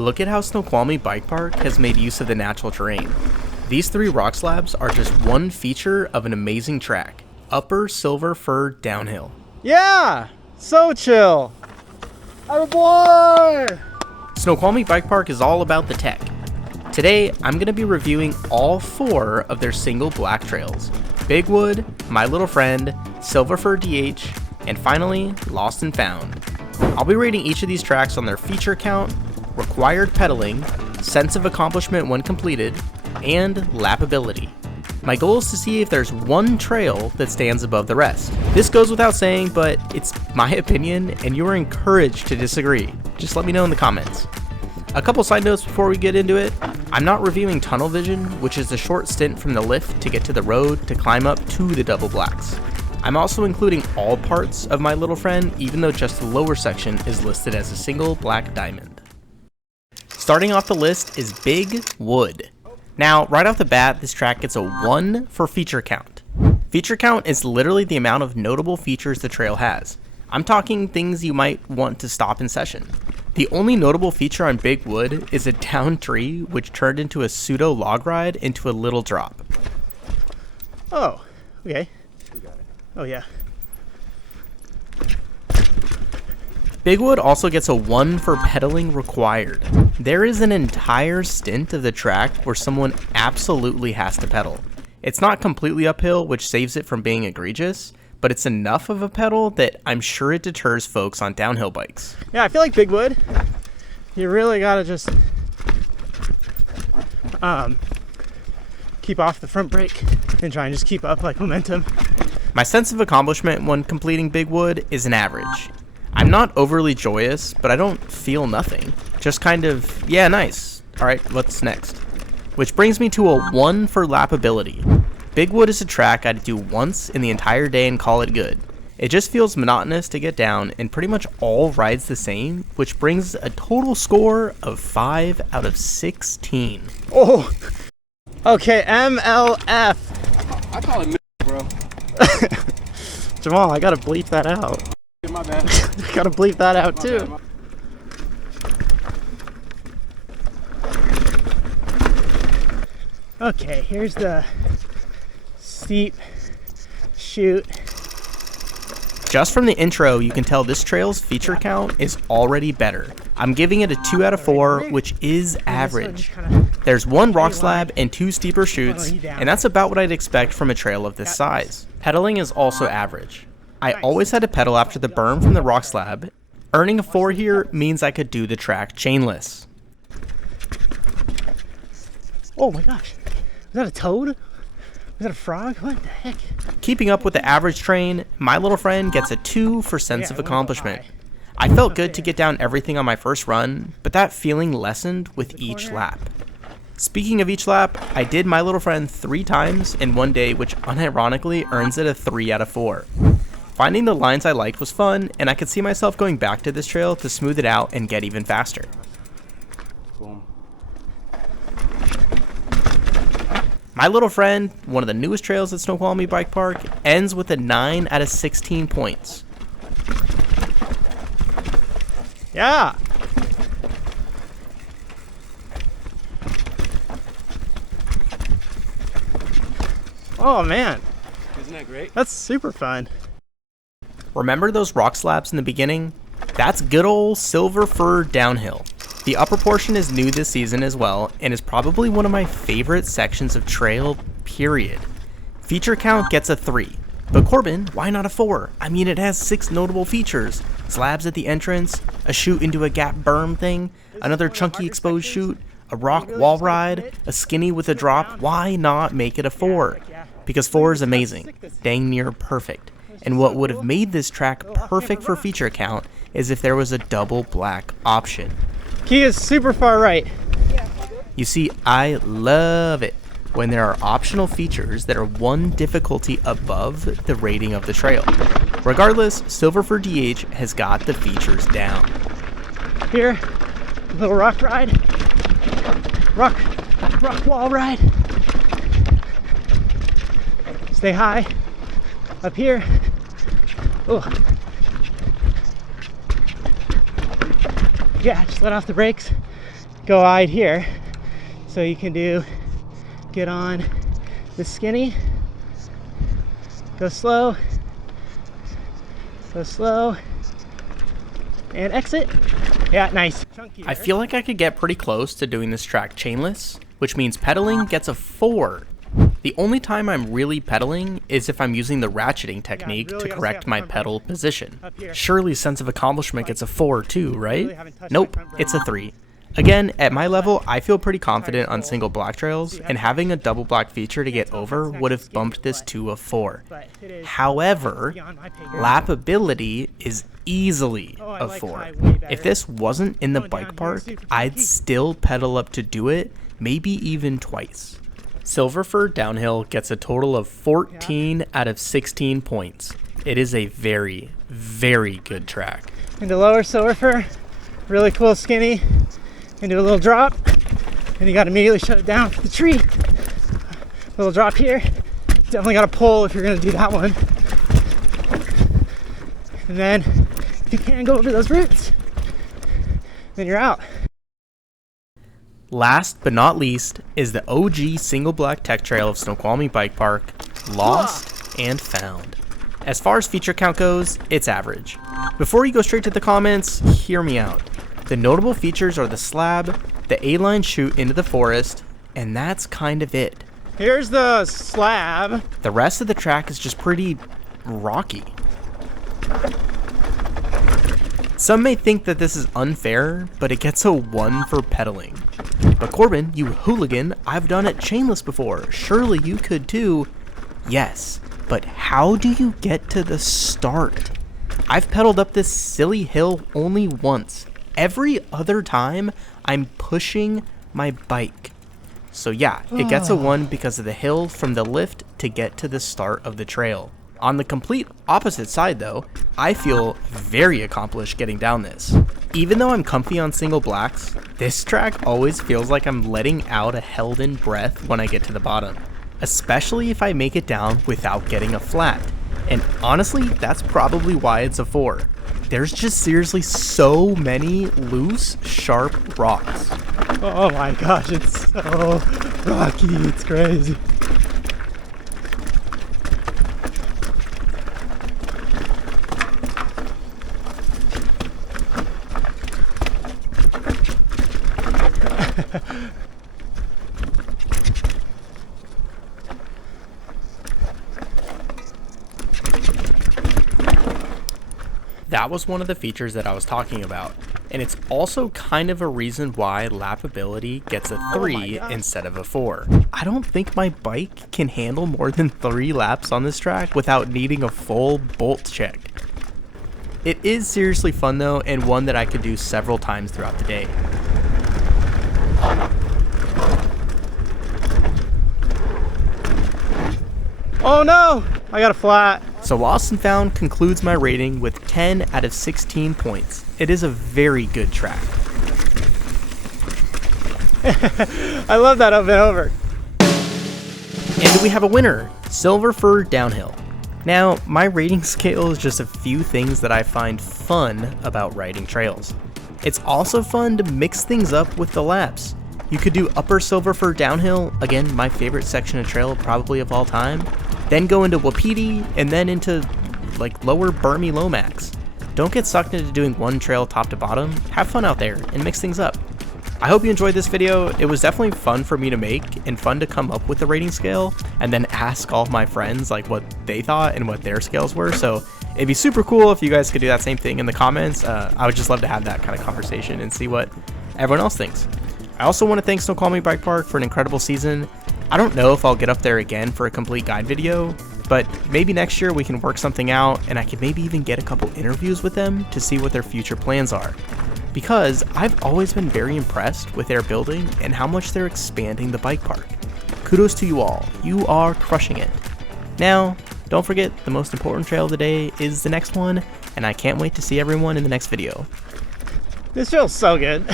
Look at how Snoqualmie Bike Park has made use of the natural terrain. These 3 rock slabs are just one feature of an amazing track, Upper Silver Fir Downhill. Yeah, so chill. Attaboy! Snoqualmie Bike Park is all about the tech. Today, I'm going to be reviewing all 4 of their single black trails: Bigwood, My Little Friend, Silver Fir DH, and finally, Lost and Found. I'll be rating each of these tracks on their feature count, required pedaling, sense of accomplishment when completed, and lappability. My goal is to see if there's one trail that stands above the rest. This goes without saying, but it's my opinion, and you are encouraged to disagree. Just let me know in the comments. A couple side notes before we get into it. I'm not reviewing tunnel vision, which is a short stint from the lift to get to the road to climb up to the double blacks. I'm also including all parts of My Little Friend, even though just the lower section is listed as a single black diamond. Starting off the list is Bigwood. Now, right off the bat, this track gets a 1 for feature count. Feature count is literally the amount of notable features the trail has. I'm talking things you might want to stop in session. The only notable feature on Bigwood is a downed tree which turned into a pseudo log ride into a little drop. Oh, okay. Oh yeah. Bigwood also gets a 1 for pedaling required. There is an entire stint of the track where someone absolutely has to pedal. It's not completely uphill, which saves it from being egregious, but it's enough of a pedal that I'm sure it deters folks on downhill bikes. Yeah, I feel like Bigwood, you really gotta just keep off the front brake and try and just keep up like momentum. My sense of accomplishment when completing Bigwood is an average. I'm not overly joyous, but I don't feel nothing. Just kind of, yeah, nice. Alright, what's next? Which brings me to a 1 for lappability. Bigwood is a track I'd do once in the entire day and call it good. It just feels monotonous to get down and pretty much all rides the same, which brings a total score of 5 out of 16. Oh, okay, MLF. I call it bro. Jamal, I gotta bleep that out. My bad. I gotta bleep that out too. Okay, here's the steep chute. Just from the intro, you can tell this trail's feature count is already better. I'm giving it a 2 out of 4, which is average. There's 1 rock slab and 2 steeper chutes, and that's about what I'd expect from a trail of this size. Pedaling is also average. I always had to pedal after the berm from the rock slab. Earning a 4 here means I could do the track chainless. Oh my gosh, was that a toad? Was that a frog? What the heck? Keeping up with the average train, My Little Friend gets a 2 for sense of accomplishment. I felt good to get down everything on my first run, but that feeling lessened with each lap. Speaking of each lap, I did My Little Friend 3 times in one day, which unironically earns it a 3 out of 4. Finding the lines I liked was fun, and I could see myself going back to this trail to smooth it out and get even faster. Boom. My Little Friend, one of the newest trails at Snoqualmie Bike Park, ends with a 9 out of 16 points. Yeah. Oh man, Isn't that great? that's super fun. Remember those rock slabs in the beginning? That's good old Silver Fir Downhill. The upper portion is new this season as well, and is probably one of my favorite sections of trail, period. Feature count gets a 3. But Corbin, why not a 4? I mean, it has 6 notable features. Slabs at the entrance, a chute into a gap berm thing, another chunky exposed chute, a rock wall ride, a skinny with a drop. Why not make it a 4? Because 4 is amazing, dang near perfect. And what would have made this track perfect for feature count is if there was a double black option. Key is super far right. You see, I love it when there are optional features that are 1 difficulty above the rating of the trail. Regardless, Silver Fir DH has got the features down. Here, little rock ride. Rock wall ride. Stay high. Up here. Oh. Yeah, just let off the brakes. go wide here. So you can get on the skinny, go slow, and exit. Yeah, nice. I feel like I could get pretty close to doing this track chainless, which means pedaling gets a 4. The only time I'm really pedaling is if I'm using the ratcheting technique to correct my pedal position. Surely sense of accomplishment gets a 4 too, right? Nope, it's a 3. Again, at my level, I feel pretty confident on single black trails, and having a double black feature to get over would have bumped this to a 4. However, lappability is easily a 4. If this wasn't in the bike park, I'd still pedal up to do it, maybe even twice. Silver Fir Downhill gets a total of 14 out of 16 points. It is a very, very good track. Into lower Silver Fir, really cool skinny, into a little drop, and you got to immediately shut it down for the tree. Little drop here, definitely got to pull if you're going to do that one. And then if you can go over those roots, then you're out. Last but not least is the OG single black tech trail of Snoqualmie Bike Park, Lost and Found. As far as feature count goes, it's average. Before you go straight to the comments, hear me out. The notable features are the slab, the A-line chute into the forest, and that's kind of it. Here's the slab. The rest of the track is just pretty rocky. Some may think that this is unfair, but it gets a 1 for pedaling. But Corbin, you hooligan, I've done it chainless before. Surely you could too. Yes, but how do you get to the start? I've pedaled up this silly hill only once. Every other time, I'm pushing my bike. So yeah, it gets a 1 because of the hill from the lift to get to the start of the trail. On the complete opposite side though, I feel very accomplished getting down this. Even though I'm comfy on single blacks, this track always feels like I'm letting out a held-in breath when I get to the bottom, especially if I make it down without getting a flat. And honestly, that's probably why it's a 4. There's just seriously so many loose, sharp rocks. Oh my gosh, it's so rocky, it's crazy. That was one of the features that I was talking about, and it's also kind of a reason why lappability gets a 3 instead of a 4. I don't think my bike can handle more than 3 laps on this track without needing a full bolt check. It is seriously fun though, and one that I could do several times throughout the day. Oh no, I got a flat. So Lost and Found concludes my rating with 10 out of 16 points. It is a very good track. I love that up and over. And we have a winner, Silver Fir Downhill. Now, my rating scale is just a few things that I find fun about riding trails. It's also fun to mix things up with the laps. You could do Upper Silver Fir Downhill, again, my favorite section of trail probably of all time, then go into Wapiti, and then into like lower Burmy Lomax. Don't get sucked into doing one trail top to bottom. Have fun out there and mix things up. I hope you enjoyed this video. It was definitely fun for me to make and fun to come up with the rating scale and then ask all of my friends like what they thought and what their scales were. So it'd be super cool if you guys could do that same thing in the comments. I would just love to have that kind of conversation and see what everyone else thinks. I also want to thank Snoqualmie Bike Park for an incredible season. I don't know if I'll get up there again for a complete guide video, but maybe next year we can work something out and I could maybe even get a couple interviews with them to see what their future plans are. Because I've always been very impressed with their building and how much they're expanding the bike park. Kudos to you all. You are crushing it. Now, don't forget the most important trail of the day is the next one, and I can't wait to see everyone in the next video. This feels so good.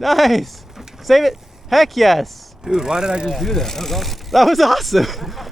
Nice. Save it. Heck yes. Dude, why did I just do that? That was awesome. That was awesome.